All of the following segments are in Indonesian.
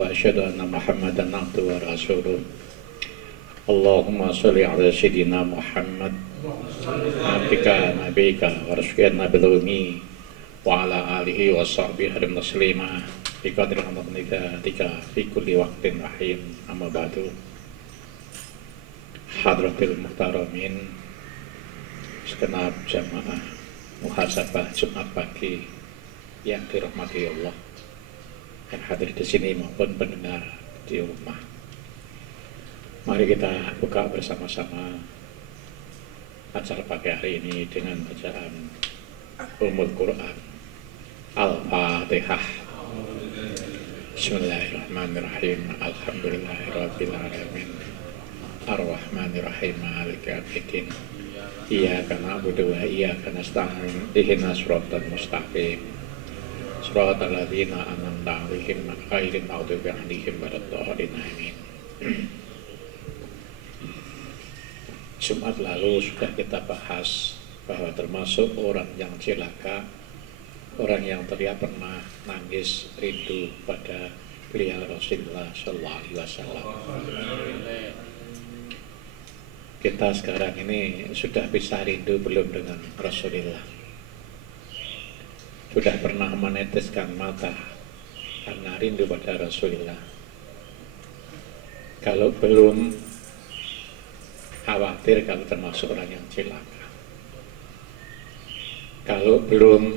وأشهد أن محمدا عبده ورسوله اللهم صل على سيدنا محمد عبدك نبيك ورسولك بالأمي وعلى آله وصحبه وسلم تسليما بقدر ذاتك في كل وقت وحين أما بعد Hadratil Muhtaramin, segenap jamaah muhasabah Jumat pagi yang dirahmati Allah, yang hadir di sini maupun pendengar di rumah. Mari kita buka bersama-sama acara pagi hari ini dengan bacaan Ummul Quran Al-Fatihah. Bismillahirrahmanirrahim. Alhamdulillahirabbil alamin. Ar-Rahmanir-Rahim. Maliki yaumiddin. Iyyaka na'budu wa iyyaka nasta'in. Ihdinas siratal mustaqim. Shiratal ladzina an'amta 'alaihim ghairil maghdubi 'alaihim waladdallin. Amin. Jumat lalu sudah kita bahas bahwa termasuk orang yang celaka, orang yang terlihat pernah nangis rindu pada beliau Rasulullah Sallallahu Alaihi Wasallam. Kita sekarang ini sudah bisa rindu belum dengan Rasulullah? Sudah pernah meneteskan mata karena rindu pada Rasulullah? Kalau belum, khawatir kalau termasuk orang yang celaka. Kalau belum,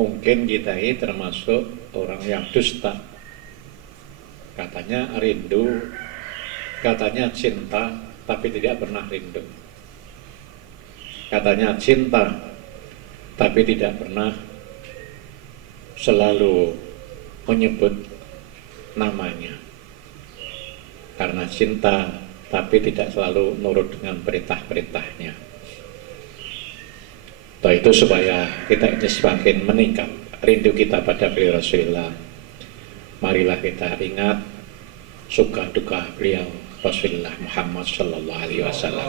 mungkin kita ini termasuk orang yang dusta. Katanya rindu, katanya cinta, tapi tidak pernah rindu. Katanya cinta, tapi tidak pernah selalu menyebut namanya. Karena cinta, tapi tidak selalu nurut dengan perintah-perintahnya. Itu supaya kita ini semakin meningkat rindu kita pada beliau Rasulullah. Marilah kita ingat suka duka beliau Rasulullah Muhammad Sallallahu Alaihi Wasallam.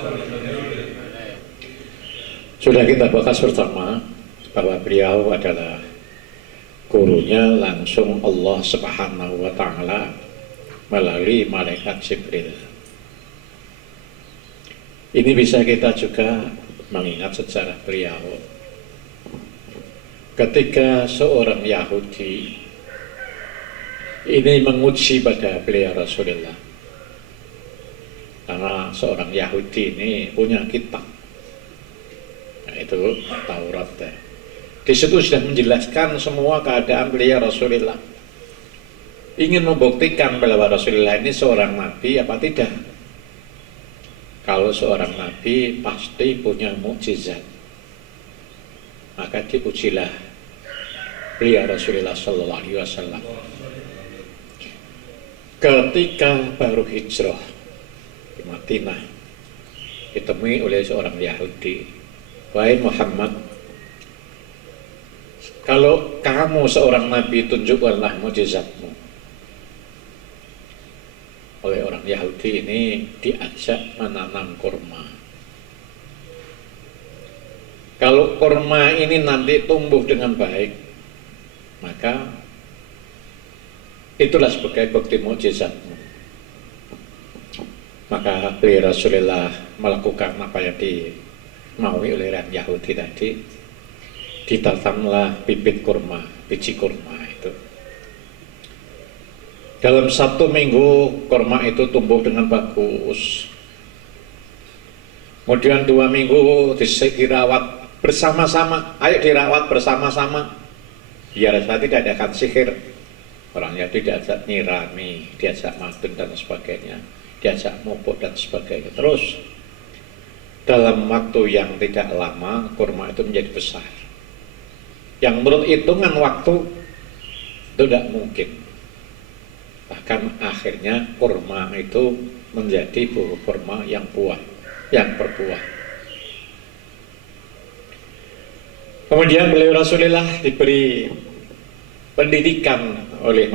Sudah kita bahas bersama bahwa beliau adalah gurunya langsung Allah Subhanahu Wa Taala melalui malaikat Jibril. Ini bisa kita juga mengingat sejarah beliau. Ketika seorang Yahudi ini menguji pada beliau Rasulullah, karena seorang Yahudi ini punya kitab, yaitu Taurat. Di situ sudah menjelaskan semua keadaan beliau Rasulullah. Ingin membuktikan bahwa Rasulullah ini seorang nabi apa tidak. Kalau seorang nabi pasti punya mukjizat, maka diujilah beliau Rasulullah Sallallahu Alaihi Wasallam. Ketika baru hijrah di Madinah, ditemui oleh seorang Yahudi, "Wahai Muhammad, kalau kamu seorang nabi, tunjukkanlah mukjizatmu." Oleh orang Yahudi ini diajak menanam kurma. Kalau kurma ini nanti tumbuh dengan baik, maka itulah sebagai bukti mukjizatmu. Maka beliau Rasulullah melakukan apa yang dimaui oleh orang Yahudi tadi. Ditanamlah bibit kurma, biji kurma itu. Dalam 1 minggu kurma itu tumbuh dengan bagus. Kemudian 2 minggu dirawat bersama-sama. Ayo dirawat bersama-sama. Biar saya tidak akan sihir. Orangnya diajak nyirami, diajak madun dan sebagainya, diajak mupuk dan sebagainya. Terus dalam waktu yang tidak lama kurma itu menjadi besar. Yang menurut hitungan waktu itu tidak mungkin. Bahkan akhirnya kurma itu menjadi buah kurma yang berbuah. Kemudian beliau Rasulullah diberi pendidikan oleh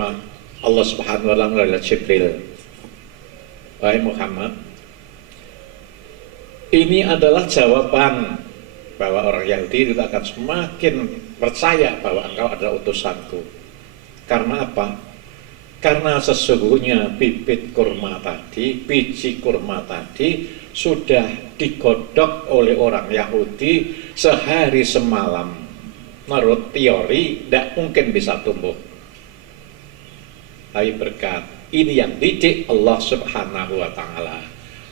Allah Subhanahu Wa Taala melalui Jibril. "Wahai Muhammad, ini adalah jawaban bahwa orang Yahudi itu akan semakin percaya bahwa engkau adalah utusanku. Karena apa? Karena sesungguhnya bibit kurma tadi, biji kurma tadi sudah digodok oleh orang Yahudi sehari semalam. Menurut teori tidak mungkin bisa tumbuh. Tapi berkat ini yang didik Allah Subhanahu wa Ta'ala,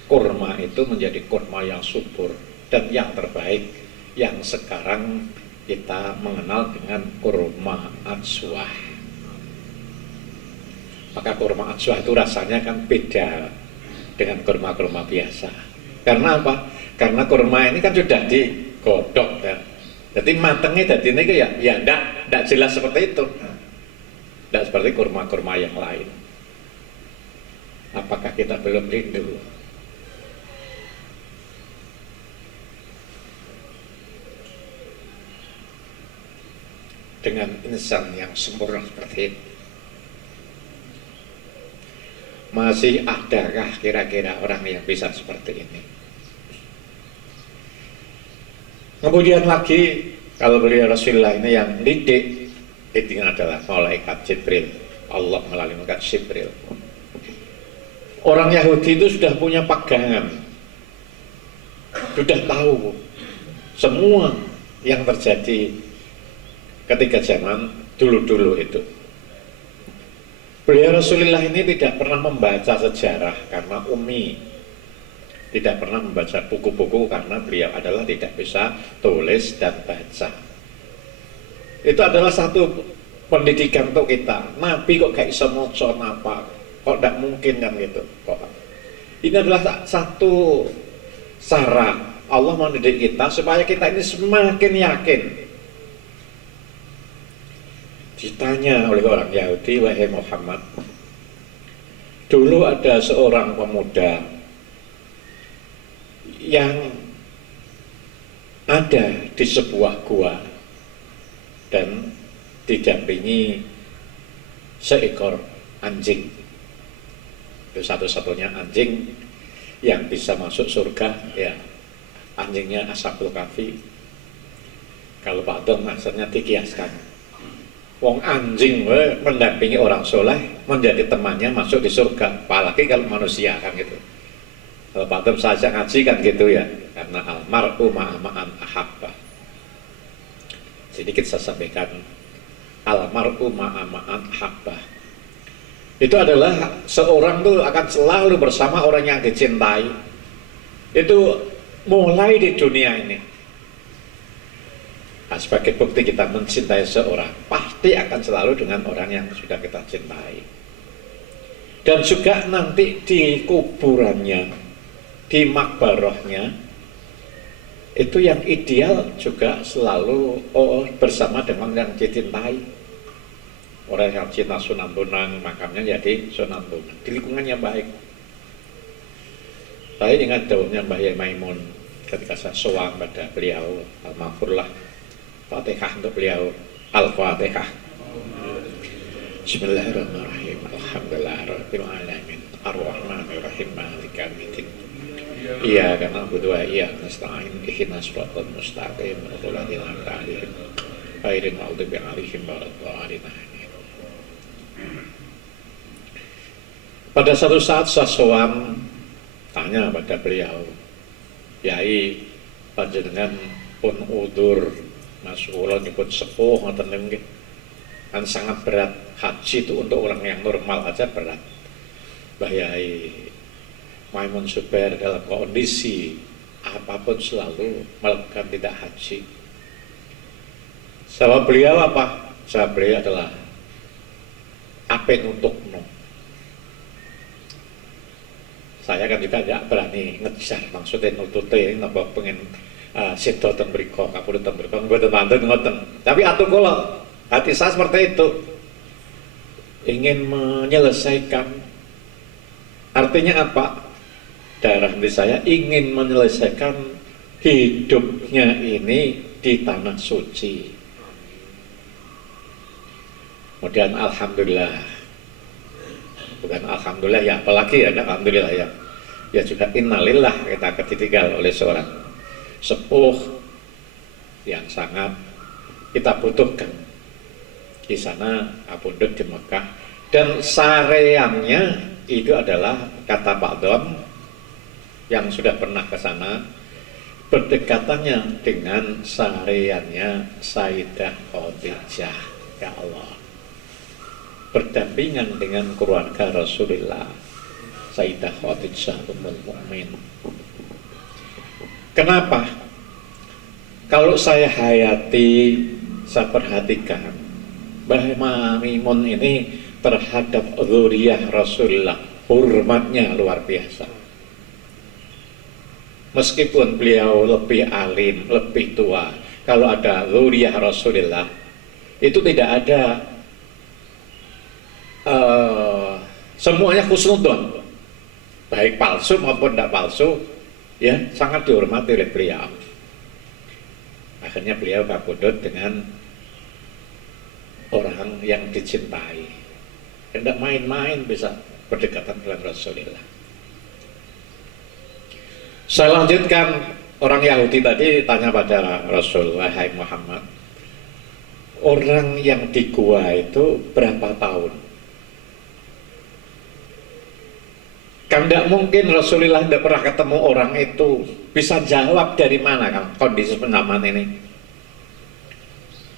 kurma itu menjadi kurma yang subur dan yang terbaik, yang sekarang kita mengenal dengan kurma ajwah. Maka kurma ajwah itu rasanya kan beda dengan kurma-kurma biasa. Karena apa? Karena kurma ini kan sudah digodok ya. Jadi matengnya jadi ini ya enggak jelas seperti itu. Tidak seperti kurma-kurma yang lain. Apakah kita belum rindu dengan insan yang sempurna seperti itu? Masih adakah kira-kira orang yang bisa seperti ini? Kemudian lagi, kalau beliau Rasulullah ini yang didik, itu adalah malaikat Jibril. Allah melalui malaikat Jibril. Orang Yahudi itu sudah punya pegangan, sudah tahu semua yang terjadi ketika zaman dulu-dulu itu. Beliau Rasulullah ini tidak pernah membaca sejarah karena ummi, tidak pernah membaca buku-buku karena beliau adalah tidak bisa tulis dan baca. Itu adalah satu pendidikan untuk kita. Nabi kok gak bisa maca apa? Kok tidak mungkin kan gitu? Kok? Ini adalah satu cara Allah mendidik kita supaya kita ini semakin yakin. Ditanya oleh orang Yahudi, wahai Muhammad, dulu ada seorang pemuda yang ada di sebuah gua dan didampingi seekor anjing. Itu satu-satunya anjing yang bisa masuk surga, ya anjingnya Ashabul Kahfi. Kalau Pak Dong akhirnya dikiaskan, wong anjing mendampingi orang soleh menjadi temannya masuk di surga, apalagi kalau manusia kan gitu. Kalau Pak Dom saja ngaji kan gitu ya, karena almar'u ma'ama'an ahabba. Sedikit saya sampaikan, almar'u ma'ama'an ahabba itu adalah seorang tuh akan selalu bersama orang yang dicintai. Itu mulai di dunia ini. Nah, sebagai bukti kita mencintai seorang, pasti akan selalu dengan orang yang sudah kita cintai. Dan juga nanti di kuburannya, di makbarohnya, itu yang ideal juga selalu bersama dengan yang dicintai. Orang yang cinta Sunan Bonang, makamnya jadi Sunan Bonang, di lingkungannya baik. Saya ingat daunnya Mbah Yai Maimun ketika saya sowan pada beliau, almarhumlah, Fatihah untuk beliau, Al-Fatihah. Bismillahirrahmanirrahim. Alhamdulillahirrahmanirrahim. Ar-Rahmanirrahim. Malika yaumiddin. Iyyaka na'budu wa iyyaka nasta'in. Ihdinas siratal mustaqim. Shiratal ladzina an'amta 'alaihim ghairil maghdubi 'alaihim waladdallin. Pada satu saat saya sowan tanya pada beliau, Yai panjenengan pun udur, Mas kula nyebut sepuh ngoten nggih. Kan sangat berat, haji itu untuk orang yang normal aja berat. Mbah Yai Maimun Zubair dalam kondisi apapun selalu melakukan tidak haji. Jawab beliau apa? Jawab beliau adalah apa nutupno. Saya kan juga tidak berani ngejar, maksudnya nutute napa pengen sedo teng mriko, kapundhut teng mriko, mboten wonten ngoten. Tapi atuh kula, hati saya seperti itu. Ingin menyelesaikan. Artinya apa? Daerah hati saya ingin menyelesaikan hidupnya ini di tanah suci. Kemudian alhamdulillah, bukan alhamdulillah ya, apalagi ya alhamdulillah ya, ya juga innalillah, kita ditinggal oleh seorang sepuh yang sangat kita butuhkan di sana, kapundhut di Mekah, Dan sareannya itu adalah kata Pak Dom yang sudah pernah ke sana, berdekatannya dengan sareannya Sayyidah Khadijah. Ya Allah, berdampingan dengan keluarga Rasulullah Sayyidah Khadijah Ummul Mukmin. Kenapa? Kalau saya hayati, saya perhatikan bahwa Maimun ini terhadap dzurriyyah Rasulullah hormatnya luar biasa. Meskipun beliau lebih alim, lebih tua, kalau ada dzurriyyah Rasulullah itu tidak ada semuanya khusnudon, baik palsu maupun tidak palsu, ya sangat dihormati oleh beliau. Akhirnya beliau kabudut dengan orang yang dicintai, tidak main-main bisa berdekatan dengan Rasulullah. Saya lanjutkan, orang Yahudi tadi tanya pada Rasul, wahai Muhammad, orang yang di gua itu berapa tahun? Kan tidak mungkin Rasulullah tidak pernah ketemu orang itu. Bisa jawab dari mana kan kondisi pengaman ini?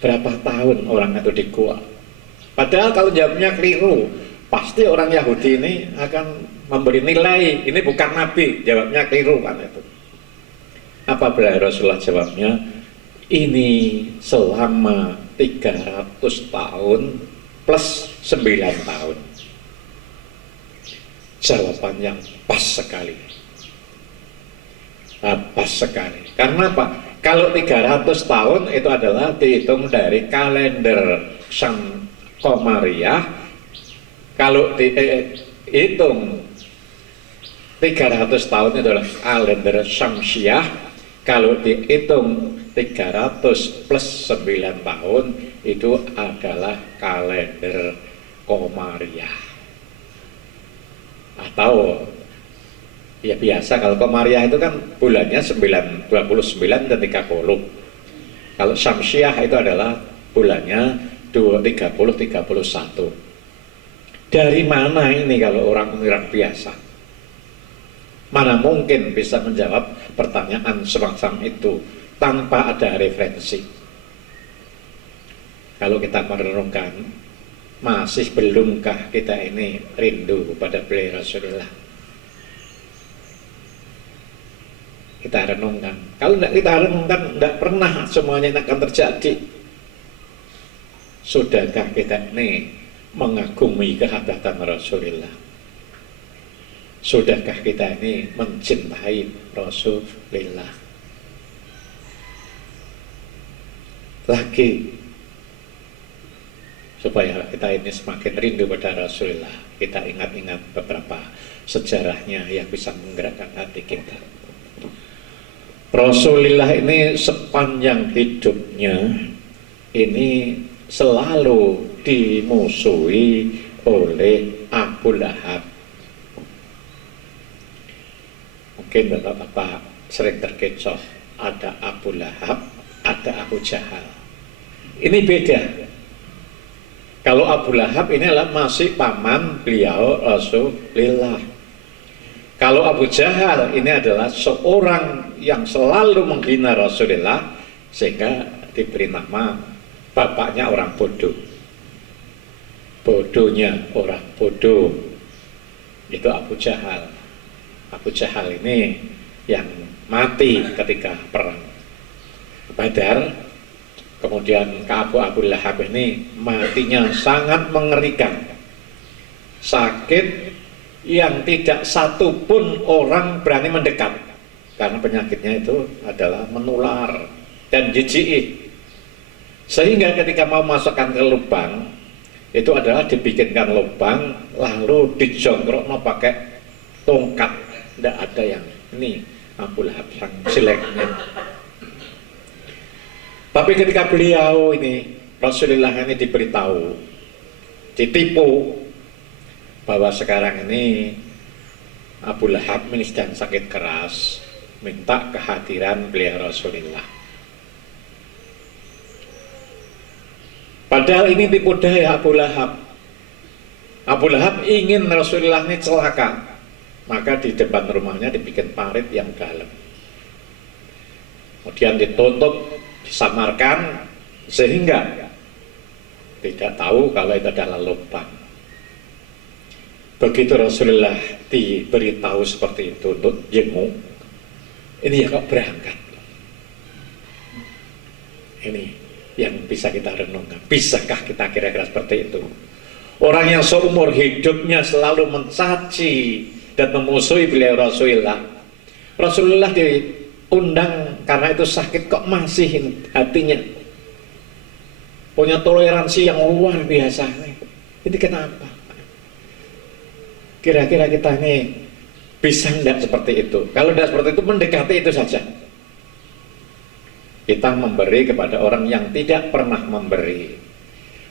Berapa tahun orang itu di gua? Padahal kalau jawabnya keliru, pasti orang Yahudi ini akan memberi nilai, ini bukan Nabi, jawabnya keliru kan itu. Apabila Rasulullah jawabnya, ini selama 300 tahun plus 9 tahun. Jawaban yang pas sekali. Pas sekali. Karena apa? Kalau 300 tahun itu adalah dihitung dari kalender Sang Komariah. Kalau dihitung 300 tahun itu adalah kalender Syamsiah. Kalau dihitung 300 plus 9 tahun itu adalah kalender Komariah. Atau ya biasa kalau Komariah itu kan bulannya 29 dan 30. Kalau Syamsiah itu adalah bulannya 30, 31. Dari mana ini kalau orang biasa? Mana mungkin bisa menjawab pertanyaan semacam itu tanpa ada referensi? Kalau kita merenungkan, masih belumkah kita ini rindu pada beliau Rasulullah? Kita renungkan. Kalau tidak kita renungkan, tidak pernah semuanya ini akan terjadi. Sudahkah kita ini mengagumi kehadiran Rasulullah? Sudahkah kita ini mencintai Rasulullah? Lagi, supaya kita ini semakin rindu pada Rasulullah, kita ingat-ingat beberapa sejarahnya yang bisa menggerakkan hati kita. Rasulullah ini sepanjang hidupnya ini selalu dimusuhi oleh Abu Lahab. Mungkin Bapak-bapak sering terkecoh, ada Abu Lahab, ada Abu Jahal. Ini beda. Kalau Abu Lahab ini adalah masih paman beliau Rasulullah. Kalau Abu Jahal ini adalah seorang yang selalu menghina Rasulullah, sehingga diberi nama bapaknya orang bodoh. Bodohnya orang bodoh itu Abu Jahal. Abu Jahal ini yang mati ketika perang Badar. Kemudian Abu Lahab ini matinya sangat mengerikan, sakit yang tidak satu pun orang berani mendekat, karena penyakitnya itu adalah menular dan jijik. Sehingga ketika mau masukkan ke lubang, itu adalah dibikinkan lubang lalu dijongkrokno pakai tongkat. Tidak ada yang ini Abu Lahab sang jeleknya. Tapi ketika beliau ini, Rasulullah ini diberitahu, ditipu bahwa sekarang ini Abu Lahab ini sedang sakit keras, minta kehadiran beliau Rasulullah. Padahal ini tipu daya Abu Lahab. Abu Lahab ingin Rasulullah ini celaka, maka di depan rumahnya dibikin parit yang dalam, kemudian ditutup, disamarkan sehingga tidak tahu kalau itu adalah lubang. Begitu Rasulullah diberitahu seperti itu untuk jenguk, ini ya kok berangkat. Ini yang bisa kita renungkan. Bisakah kita kira-kira seperti itu? Orang yang seumur hidupnya selalu mencaci dan memusuhi beliau Rasulullah. Rasulullah diundang karena itu sakit, kok masih hatinya punya toleransi yang luar biasa. Ini kenapa? Kira-kira kita ini bisa tidak seperti itu? Kalau tidak seperti itu, mendekati itu saja. Kita memberi kepada orang yang tidak pernah memberi,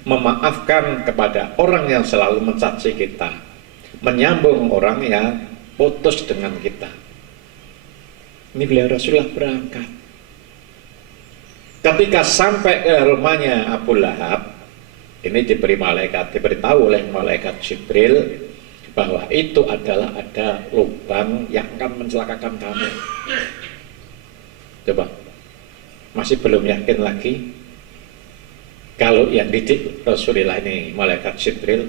memaafkan kepada orang yang selalu mencaci kita, menyambung orang yang putus dengan kita. Ini beliau Rasulullah berangkat. Ketika sampai ke rumahnya Abu Lahab, ini diberitahu oleh malaikat Jibril bahwa itu adalah ada lubang yang akan mencelakakan kamu. Coba, masih belum yakin lagi? Kalau yang didik Rasulullah ini malaikat Jibril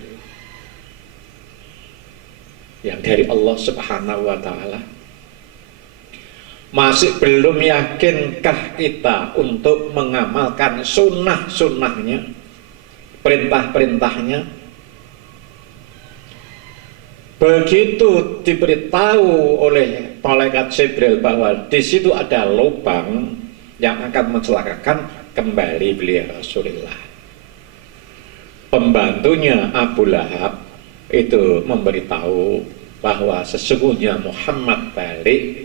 yang dari Allah Subhanahu wa Ta'ala, masih belum yakinkah kita untuk mengamalkan sunnah-sunnahnya, perintah-perintahnya? Begitu diberitahu oleh malaikat Jibril bahwa di situ ada lubang yang akan mencelakakan, kembali beliau Rasulullah. Pembantunya Abu Lahab itu memberitahu bahwa sesungguhnya Muhammad balik.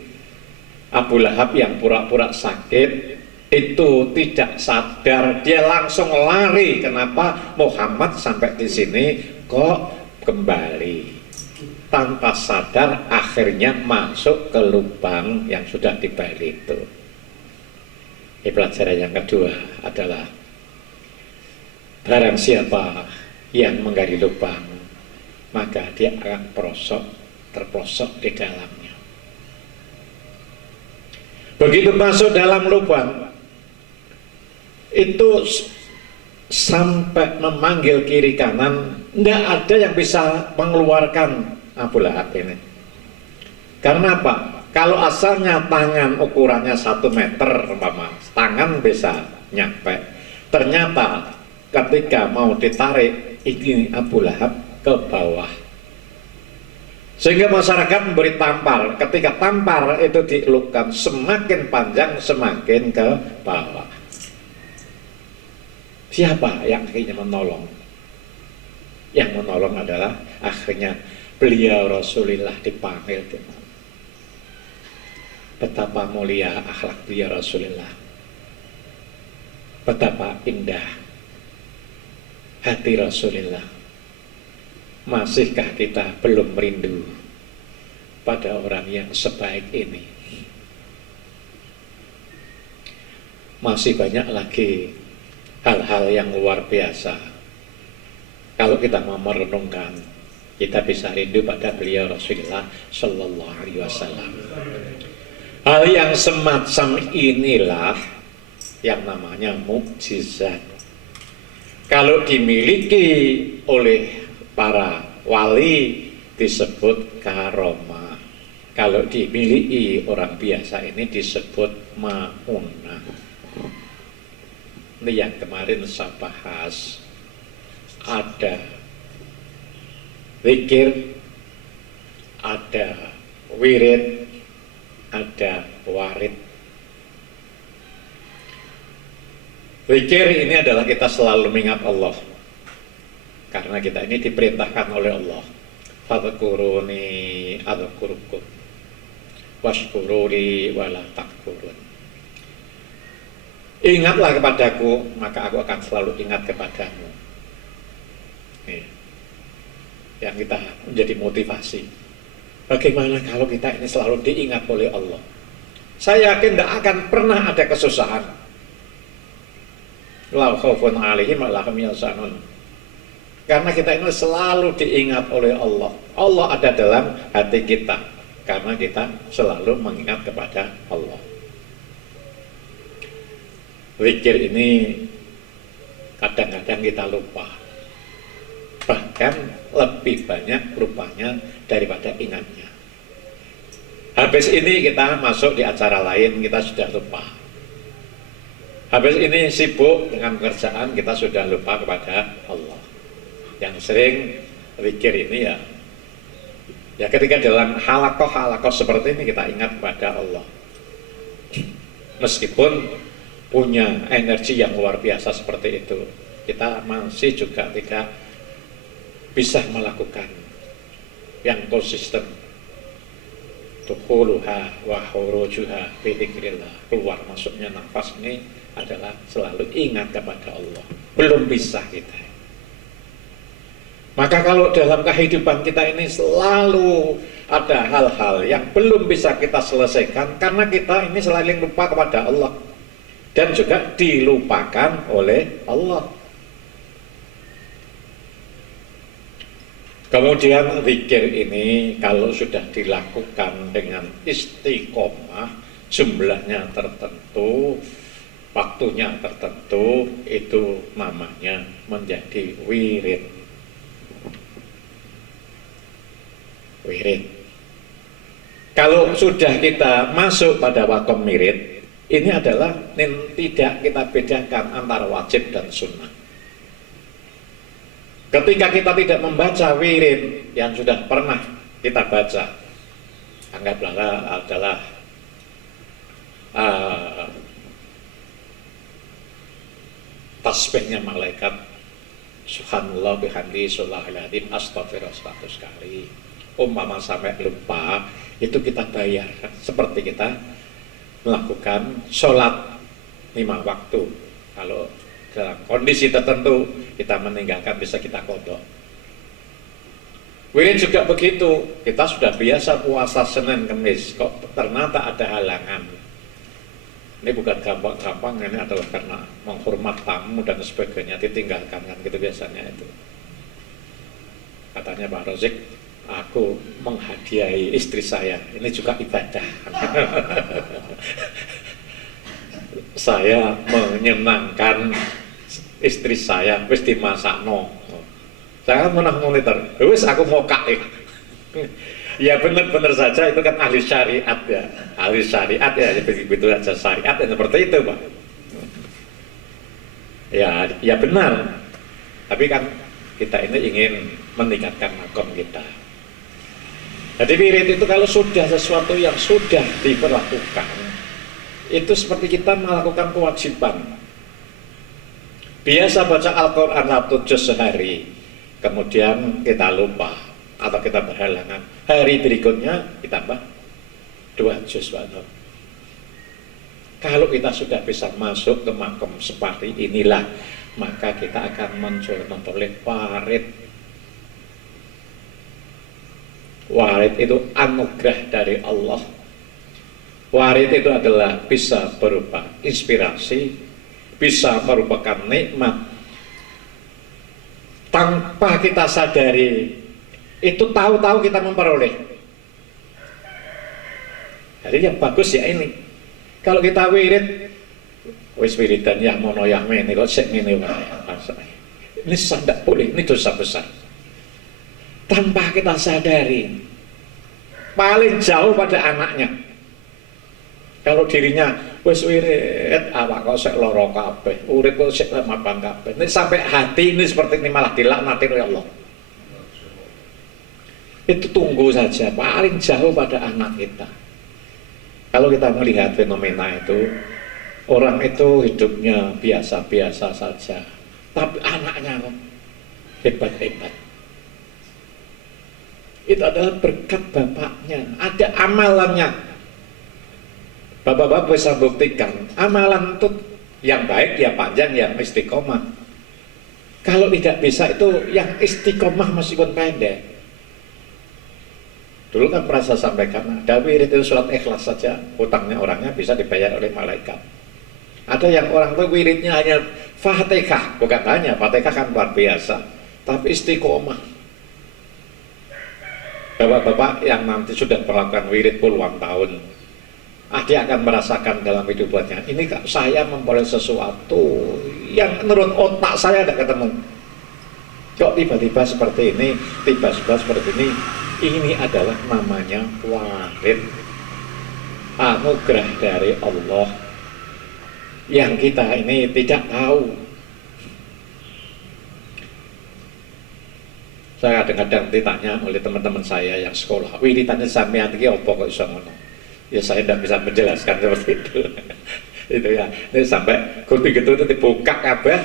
Abu Lahab yang pura-pura sakit itu tidak sadar, dia langsung lari. Kenapa? Muhammad sampai di sini kok kembali. Tanpa sadar akhirnya masuk ke lubang yang sudah dibalik itu. Pelajaran yang kedua adalah barang siapa yang menggali lubang, maka dia akan terprosok di dalamnya. Begitu masuk dalam lubang itu sampai memanggil kiri kanan, tidak ada yang bisa mengeluarkan Abu Lahab ini. Karena apa? Kalau asalnya tangan ukurannya 1 meter, tangan bisa nyampe. Ternyata ketika mau ditarik, ini Abu Lahab ke bawah. Sehingga masyarakat memberi tampar. Ketika tampar itu dielupkan, semakin panjang semakin ke bawah. Siapa yang akhirnya menolong? Yang menolong adalah akhirnya beliau Rasulullah dipanggil. Betapa mulia akhlak beliau Rasulullah, betapa indah hati Rasulullah. Masihkah kita belum merindu pada orang yang sebaik ini? Masih banyak lagi hal-hal yang luar biasa. Kalau kita mau merenungkan, kita bisa rindu pada beliau Rasulullah Sallallahu Alaihi Wasallam. Hal yang semacam inilah yang namanya mukjizat. Kalau dimiliki oleh para wali disebut karomah. Kalau dimiliki orang biasa ini disebut ma'unah. Ini yang kemarin saya bahas. Ada zikir, ada wirid, ada warid. Zikir ini adalah kita selalu mengingat Allah, karena kita ini diperintahkan oleh Allah. Fadhkuruni adzkurukum washkuruni wala takfurun. Ingatlah kepadaku, maka aku akan selalu ingat kepadamu. Nih, yang kita menjadi motivasi. Bagaimana kalau kita ini selalu diingat oleh Allah? Saya yakin tidak akan pernah ada kesusahan. La khaufun alaihim wa la hum yahzanun. Karena kita ini selalu diingat oleh Allah. Allah ada dalam hati kita karena kita selalu mengingat kepada Allah. Zikir ini kadang-kadang kita lupa. Bahkan lebih banyak rupanya daripada ingatnya. Habis ini kita masuk di acara lain, kita sudah lupa. Habis ini sibuk dengan pekerjaan, kita sudah lupa kepada Allah. Yang sering zikir ini ya ketika dalam halakoh seperti ini kita ingat kepada Allah. Meskipun punya energi yang luar biasa seperti itu, kita masih juga tidak bisa melakukan yang konsisten. Dukhuluha wa khurujuha bi dzikrillah. Keluar masuknya nafas ini adalah selalu ingat kepada Allah. Belum bisa kita. Maka kalau dalam kehidupan kita ini selalu ada hal-hal yang belum bisa kita selesaikan karena kita ini selalu lupa kepada Allah dan juga dilupakan oleh Allah. Kemudian zikir ini kalau sudah dilakukan dengan istiqomah, jumlahnya tertentu, waktunya tertentu, itu namanya menjadi wirid. Wirid. Kalau sudah kita masuk pada wakom wirid, ini adalah tidak kita bedakan antara wajib dan sunnah. Ketika kita tidak membaca wirid yang sudah pernah kita baca, anggaplah adalah tasbihnya malaikat, subhanallah bihamdi subhanallahil astaghfirullah 100 kali. Umpama sampai lupa, itu kita bayar seperti kita melakukan sholat 5 waktu. Kalau dalam kondisi tertentu kita meninggalkan, bisa kita kodok. Wirid juga begitu, kita sudah biasa puasa Senin Kemis, kok ternyata ada halangan. Ini bukan gampang-gampang, ini adalah karena menghormat tamu dan sebagainya, ditinggalkan kan gitu biasanya itu. Katanya Pak Rozik, aku menghadiahi istri saya, ini juga ibadah. Saya menyenangkan istri saya, wis dimasakno. Saya kan menang monitor, wis aku mokak. Ya benar-benar saja itu kan ahli syariat ya, ahli syariat ya, begitu aja syariat ya, seperti itu Pak. Ya benar, tapi kan kita ini ingin meningkatkan makom kita. Jadi wirid itu kalau sudah sesuatu yang sudah diperlakukan, itu seperti kita melakukan kewajiban. Biasa baca Al-Quran 1 juz sehari, kemudian kita lupa atau kita berhalangan, hari berikutnya ditambah 2 juz. Kalau kita sudah bisa masuk ke makom seperti inilah, maka kita akan memperoleh warid. Warid itu anugerah dari Allah. Warid itu adalah bisa berupa inspirasi, bisa merupakan nikmat. Tanpa kita sadari, itu tahu-tahu kita memperoleh. Jadi yang bagus ya ini. Kalau kita wirid, wis wiridan ya mono ya mene kok sik ngene wae. Ini tidak boleh, ini dosa besar. Tanpa kita sadari, paling jauh pada anaknya. Kalau dirinya wis wirid, awak kok sik lara kabeh, urip kok sik lemabang kabeh. Ini sampai hati ini seperti ini malah dilaknati oleh Allah. Itu tunggu saja, paling jauh pada anak kita. Kalau kita melihat fenomena itu, orang itu hidupnya biasa-biasa saja, tapi anaknya hebat-hebat. Itu adalah berkat bapaknya, ada amalannya. Bapak-bapak bisa buktikan, amalan itu yang baik, yang panjang, yang istiqomah. Kalau tidak bisa itu yang istiqomah meskipun pendek. Dulu kan pernah saya sampaikan, ada wirid itu surat ikhlas saja, hutangnya orangnya bisa dibayar oleh malaikat. Ada yang orang itu wiridnya hanya Fatihah, bukan hanya Fatihah kan luar biasa. tapi istiqomah. Bapak-bapak yang nanti sudah melakukan wirid puluhan tahun, dia akan merasakan dalam hidupannya, ini kak saya memperoleh sesuatu yang menurut otak saya tidak ketemu. Kok tiba-tiba seperti ini, tiba-tiba seperti ini adalah namanya warid, anugerah dari Allah yang kita ini tidak tahu. Saya kadang-kadang ditanya oleh teman-teman saya yang sekolah, wiritannya sampean iki apa kok iso ngono? Ya saya tidak bisa menjelaskan seperti itu. Itu ya. Ini sampai kudu gitu dibuka kabeh,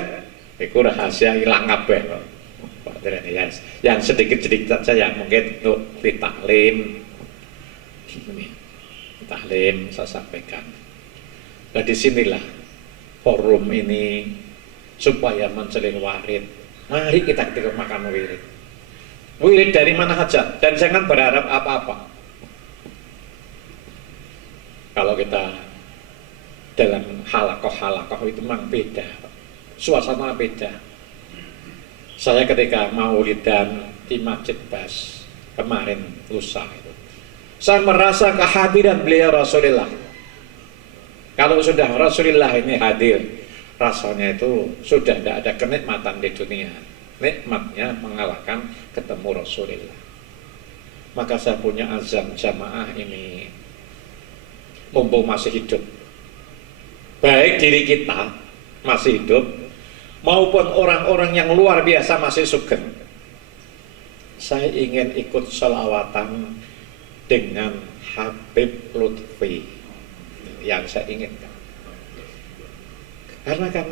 iku rahasia hilang kabeh. Ya, yang sedikit-sedikit saja yang mungkin untuk ditaklim, taklim saya sampaikan. Nah disinilah forum ini supaya menceling warid. Mari kita makan wirid. Wirid dari mana saja, dan jangan berharap apa-apa. Kalau kita dalam halakoh itu memang beda, suasana beda. Saya ketika mau wiridan di Masjid Bas kemarin lusa itu, saya merasa kehadiran beliau Rasulullah. Kalau sudah Rasulullah ini hadir, rasanya itu sudah tidak ada kenikmatan di dunia. Nikmatnya mengalahkan ketemu Rasulullah. Maka saya punya azam jamaah ini, mumpung masih hidup, baik diri kita masih hidup maupun orang-orang yang luar biasa masih sugeng, saya ingin ikut sholawatan dengan Habib Lutfi yang saya inginkan. Karena kan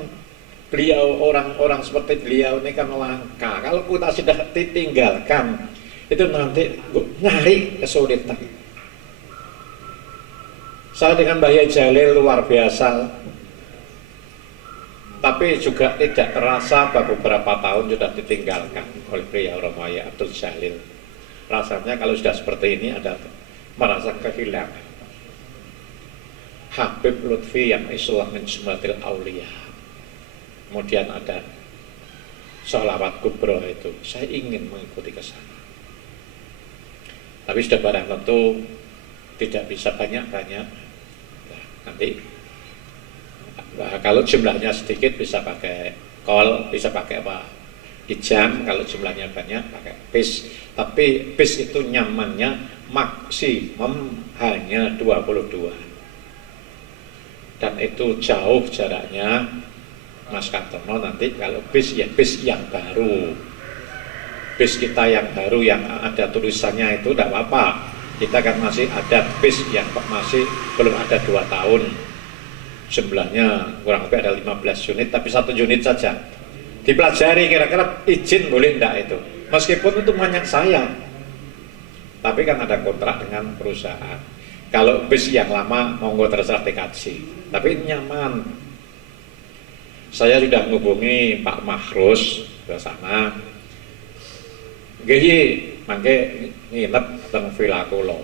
beliau, orang-orang seperti beliau ini kan langka. Kalau kita sudah ditinggalkan, itu nanti nyari kesulitan. Saya dengan Mbah Yai Jalil luar biasa, tapi juga tidak terasa beberapa tahun sudah ditinggalkan oleh beliau Romo Yai Abdul Jalil. Rasanya kalau sudah seperti ini ada merasa kehilangan. Habib Lutfi yang Islam min Sumatil Aulia. Kemudian ada sholawat kubro itu, saya ingin mengikuti ke sana. Tapi sudah barang tentu tidak bisa banyak-banyak. Nah, nanti kalau jumlahnya sedikit bisa pakai call, bisa pakai apa? Ijam. Kalau jumlahnya banyak pakai bis. Tapi bis itu nyamannya maksimum hanya 22. Dan itu jauh jaraknya. Mas Kartono nanti kalau bis ya bis yang baru, bis kita yang baru yang ada tulisannya itu tidak apa-apa. Kita kan masih ada bis yang masih belum ada 2 tahun, jumlahnya kurang lebih ada 15 unit, tapi 1 unit saja. Dipelajari kira-kira izin boleh enggak itu, meskipun itu banyak saya, tapi kan ada kontrak dengan perusahaan. Kalau bis yang lama monggo terserah dikaji, tapi nyaman. Saya sudah menghubungi Pak Mahrus ke sana. Nggih, mangke nginep teng villa kula.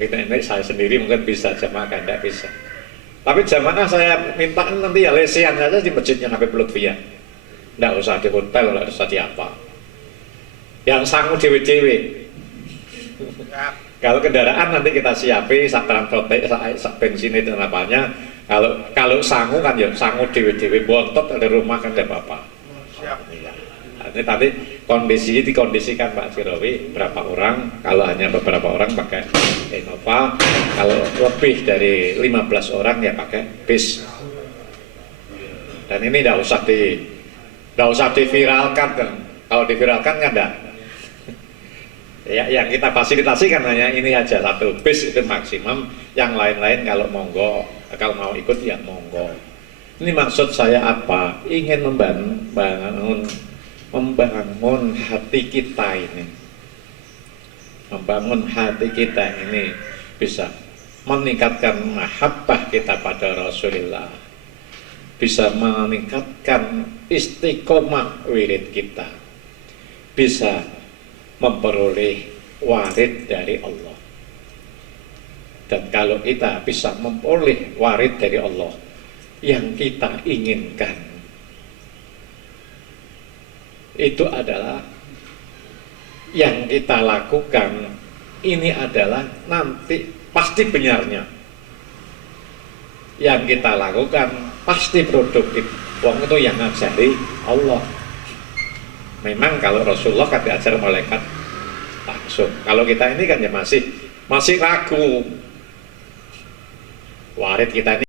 Ini saya sendiri mungkin bisa, jamaah kan tidak bisa. Tapi jamaah saya minta nanti ya lesehan saja di masjidnya Habib Lutfi ya. Tidak usah di hotel, tidak usah di apa. Yang sanggup dewe-dewe. Kalau kendaraan nanti kita siapi, sak transportasi, sak bensin itu apanya. Kalau sangu kan ya sangu dewe-dewe, bontot ada rumah kan tidak apa-apa. Siap. Ya. Ini tadi dikondisikan Pak Cirowi berapa orang. Kalau hanya beberapa orang pakai Innova, kalau lebih dari 15 orang ya pakai bis. Dan ini tidak usah diviralkan kan. Kalau diviralkan kan enggak. Ya, yang kita fasilitasi kan hanya ini aja, 1 bis itu maksimum. Yang lain-lain kalau monggo, kalau mau ikut ya monggo. Ini maksud saya apa? Ingin membangun hati kita ini, membangun hati kita ini bisa meningkatkan mahabbah kita pada Rasulullah, bisa meningkatkan istiqomah wirid kita, bisa memperoleh warid dari Allah. Dan kalau kita bisa memperoleh warid dari Allah yang kita inginkan, itu adalah yang kita lakukan ini adalah nanti pasti benarnya. Yang kita lakukan pasti produktif. Wong itu yang ngajari Allah. Memang kalau Rasulullah kan diajar malaikat langsung. Kalau kita ini kan ya masih ragu. Warid kita ini